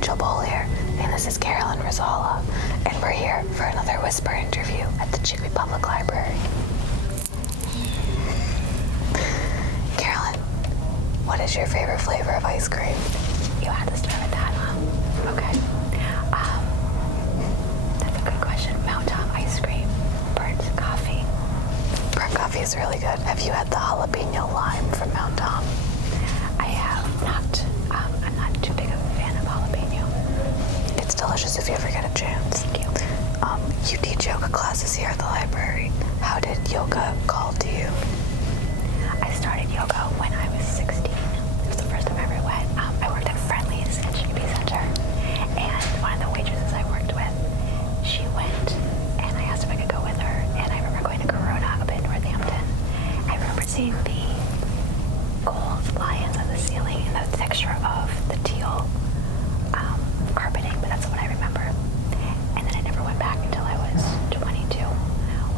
Rachel Beaulieau, and this is Carolyn Rosala, and we're here for another Whisper interview at the Chicopee Public Library. Carolyn, what is your favorite flavor of ice cream? You had to start with that, huh? Okay. That's a good question. Mountain ice cream, burnt coffee. Burnt coffee is really good. Have you had the jalapeno lime from Mount Tom? I have not. I'm not too big of a fan of jalapeno. It's delicious if you ever get a chance. Thank you. You teach yoga classes here at the library. How did yoga call to you? I started yoga when I was 16. It was the first time I ever went. I worked at Friendly's at Chicopee Center, and one of the waitresses I worked with, she went, and I asked if I could go with her, and I remember going to Corona up in Northampton. I remember seeing the gold lions on the ceiling and the texture of the teal carpeting, but that's what I remember. And then I never went back until I was 22.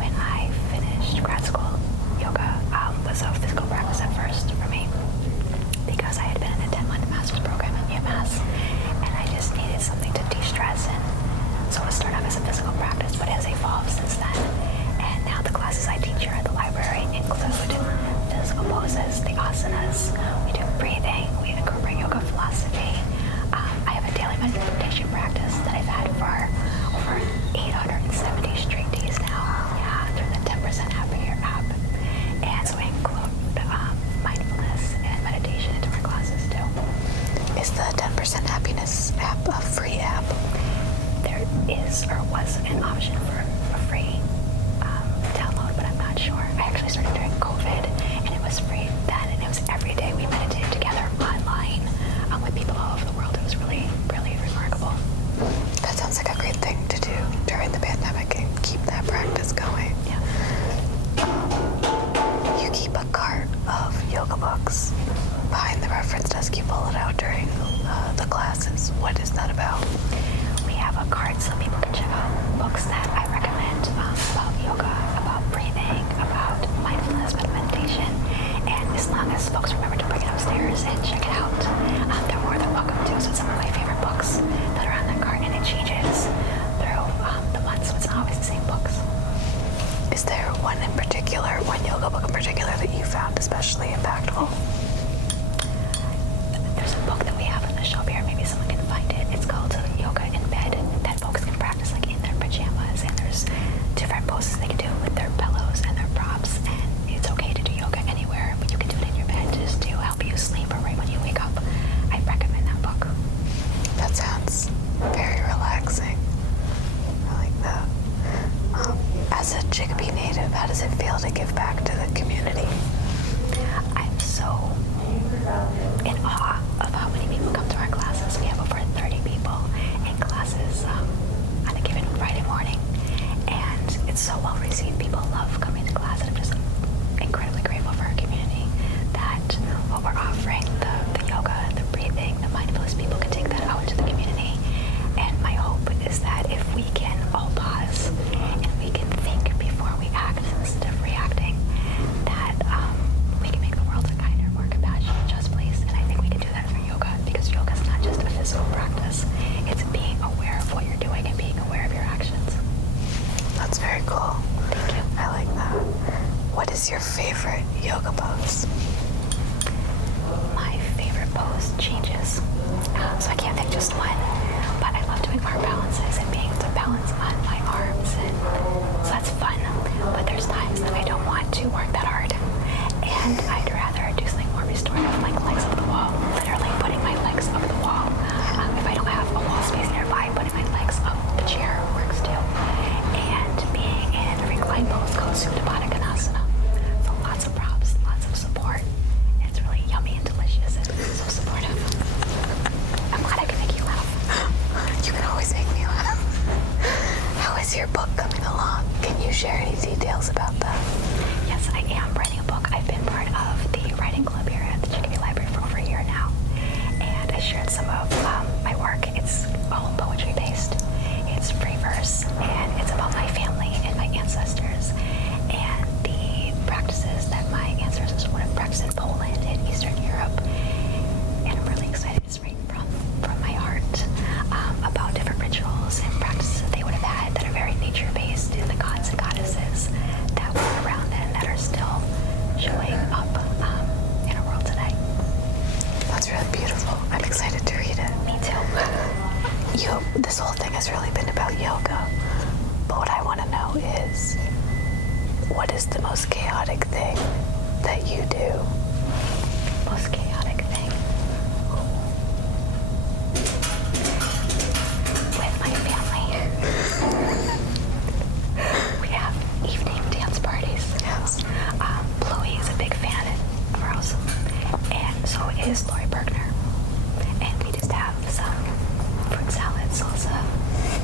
When I finished grad school, yoga was a physical practice at first for me because I had been in a 10-month master's program at UMass, and I just needed something to de-stress, and so it started off as a physical practice, but it has evolved since then. And now the classes I teach here at the library include physical poses, the asanas, we do breathing, we incorporate yoga philosophy. I have a daily meditation practice that I've had for over 870 straight days now, through the 10% Happier app. And so I include mindfulness and meditation into my classes too. Is the 10% Happiness app a free app? There is or was an option for a free download, but I'm not sure. I actually started during COVID, and it was free then, and it was every day we meditated together online with people all over the world. It was really, really remarkable. That sounds like a great thing to do during the pandemic and keep that practice going. Yeah. You keep a cart of yoga books behind the reference desk. You pull it out during the classes. What is that about? We have a cart so people can check out books that I recommend about yoga, about breathing, about mindfulness, about meditation. And as long as folks remember to bring it upstairs and check it out, they're more than welcome to. So it's some of my favorite books that are on that cart, and it changes through the months, so it's not always the same books. Is there one yoga book in particular that you found especially impactful? There's a book that we have on the shelf here. Maybe someone can find it. It's called Yoga in Bed, that folks can practice like in their pajamas, and there's different poses they can do with their pillows and their props, and it's okay to do yoga anywhere, but you can do it in your bed just to help you sleep or right when you wake up. I recommend that book. That sounds very relaxing. I like that. As a Chicopee native, how does it feel to give back to the community? I'm so in awe of how many people come to our classes. We have over 30 people in classes on a given Friday morning, and it's so well received. People love coming to class, and I'm just incredibly grateful for our community that what we're offering, the yoga, the breathing, the mindfulness, people can take that out into the community. And my hope is that if we can all pause and we can think before we act instead of reacting, that we can make the world a kinder, more compassionate, just place. And I think we can do that through yoga, because yoga is not just a physical practice. It's being aware of what you're doing and being aware of your actions. That's very cool. Thank you. I like that. What is your favorite yoga pose? My favorite pose changes, so I can't pick just one, but I love doing arm balances and being able to balance on my arms, and so that's fun. But there's times that I don't want to work that hard, and I'd rather do something more restorative, like legs up the wall, literally putting my legs up the wall. If I don't have a wall space nearby, putting my legs up the chair works too. And being in a reclined pose called Supta Konasana. So lots of props, lots of support. It's really yummy and delicious and so supportive. I'm glad I can make you laugh. You can always make me laugh. How is your book coming along? Can you share any details about that? Yes, I am writing a book. I've been part of the writing club here at the Chicopee Library for over a year now. And I shared some of my work. It's all poetry based. It's free verse, and it's about my family and my ancestors and the practices that my ancestors would have practiced in Poland and Eastern Europe. And I'm really excited to write from my heart. has really been about yoga. But what I want to know is, what is the most chaotic thing that you do? Most chaotic thing. With my family. We have evening dance parties. Yes. Bluey is a big fan of ours, and so is Lori Bergner. And we just have some fruit salad, salsa,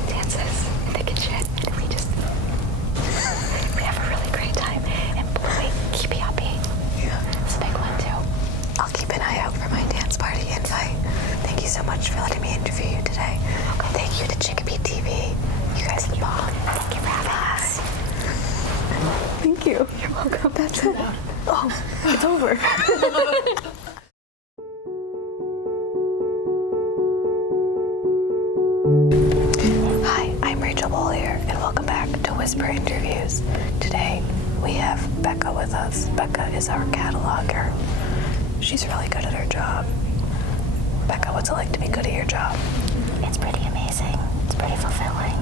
dances in the kitchen, and we have a really great time. And Bluey, keep me happy. Yeah. It's a big one too. I'll keep an eye out for my dance party invite. Thank you so much for letting me interview you today. Thank you to Chicopee TV. You guys are the bomb. Thank you for having us. Thank you. You're welcome. That's it. Oh, it's over. Hi, I'm Rachel Beaulieau, and welcome back to Whisper Interviews. Today, we have Becca with us. Becca is our cataloger. She's really good at her job. Becca, what's it like to be good at your job? It's pretty amazing. It's pretty fulfilling.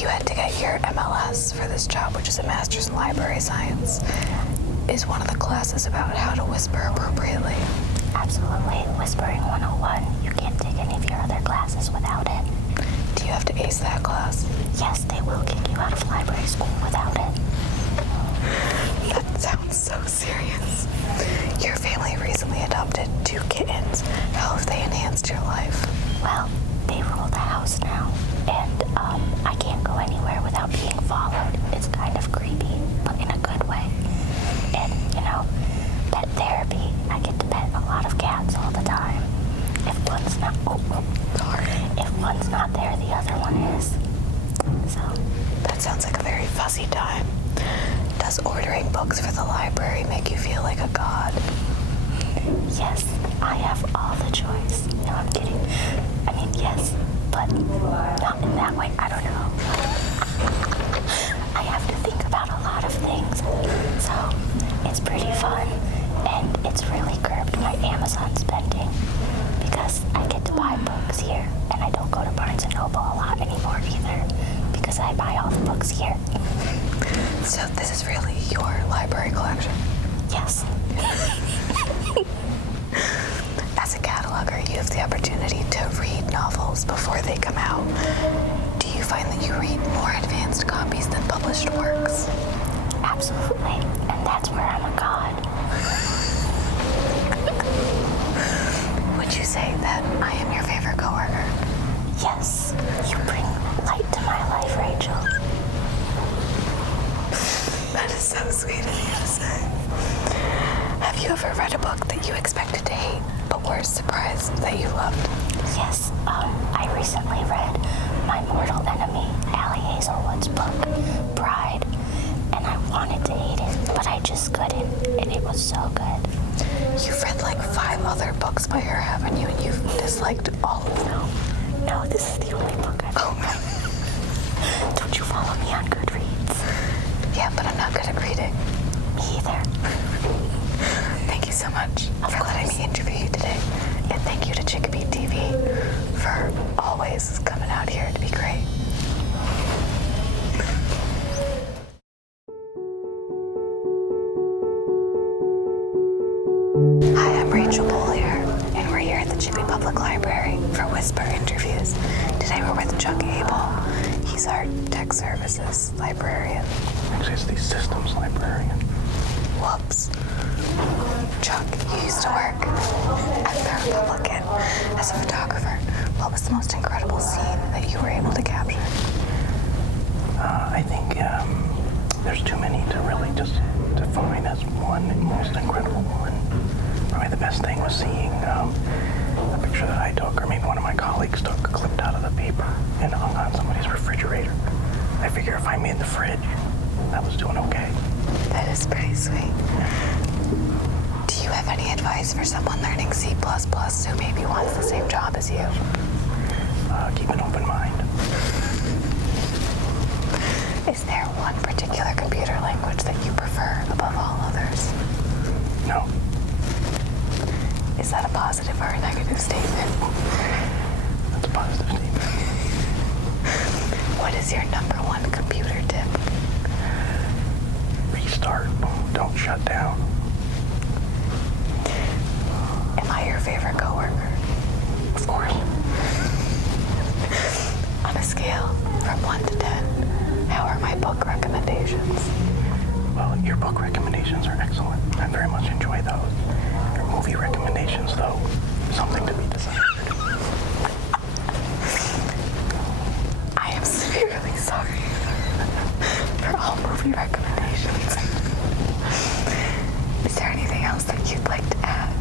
You had to get your MLS for this job, which is a Master's in Library Science. Is one of the classes about how to whisper appropriately? Absolutely. Whispering 101. You can't take any of your other classes without it. Do you have to ace that class? Yes, they will kick you out of library school without it. That sounds so serious. Your family recently adopted 2 kittens. How have they enhanced your life? Well, they rule the house now, and I can't go anywhere without being followed. It's kind of creepy, but in a good way. And, pet therapy, I get to pet a lot of cats all the time. If one's not, if one's not there, the other one is. So, That sounds like a very fussy time. Does ordering books for the library make you feel like a god? yes, I have all the choice. No, I'm kidding. I mean, yes, but not in that way. I don't know. I have to think about a lot of things. So, it's pretty fun, and it's really curbed my Amazon spending because I get to buy books here, and I don't go to Barnes & Noble a lot anymore either because I buy all the books here. So this is really your library collection? Yes. As a cataloger, you have the opportunity to read novels before they come out. Do you find that you read more advanced copies than published works? Absolutely, and that's where I'm a god. Would you say that I am your favorite coworker? Yes, you bring light to my life, Rachel. That is so sweet of you to say. Have you ever read a book that you expected to hate, but were surprised that you loved? Yes, I recently read my mortal enemy, Allie Hazelwood's book, Bride, and I wanted to hate it, but I just couldn't, and it was so good. You've read like 5 other books by her, haven't you? And you've disliked all of them. No, this is the only book I've read. Don't you follow me on Goodreads? Yeah, but I'm not good at reading. Me either. Thank you so much for letting me interview you today. And thank you to Chicopee TV for always coming out here to be great. Hi, I'm Rachel Beaulieau, and we're here at the Chicopee Public Library for Whisper Interviews. Today we're with Chuck Abel. He's our Tech Services Librarian. Actually, it's the Systems Librarian. Whoops. Chuck, you used to work at the Republican as a photographer. What was the most incredible scene that you were able to capture? I think there's too many to really just define as one most incredible one. Probably the best thing was seeing a picture that I took, or maybe one of my colleagues took, clipped out of the paper and hung on somebody's refrigerator. I figure if I made the fridge, that was doing okay. That is pretty sweet. Do you have any advice for someone learning C++ who maybe wants the same job as you? Keep an open mind. Is there one particular computer language that you prefer above all others? No. Is that a positive or a negative statement? That's a positive statement. What is your number one computer tip? Restart. Don't shut down. Am I your favorite coworker? Of course. On a scale from 1 to 10, how are my book recommendations? Well, your book recommendations are excellent. I very much enjoy those. Your movie recommendations, though, something to be desired. I am severely sorry for all movie recommendations. Is there anything else that you'd like to add?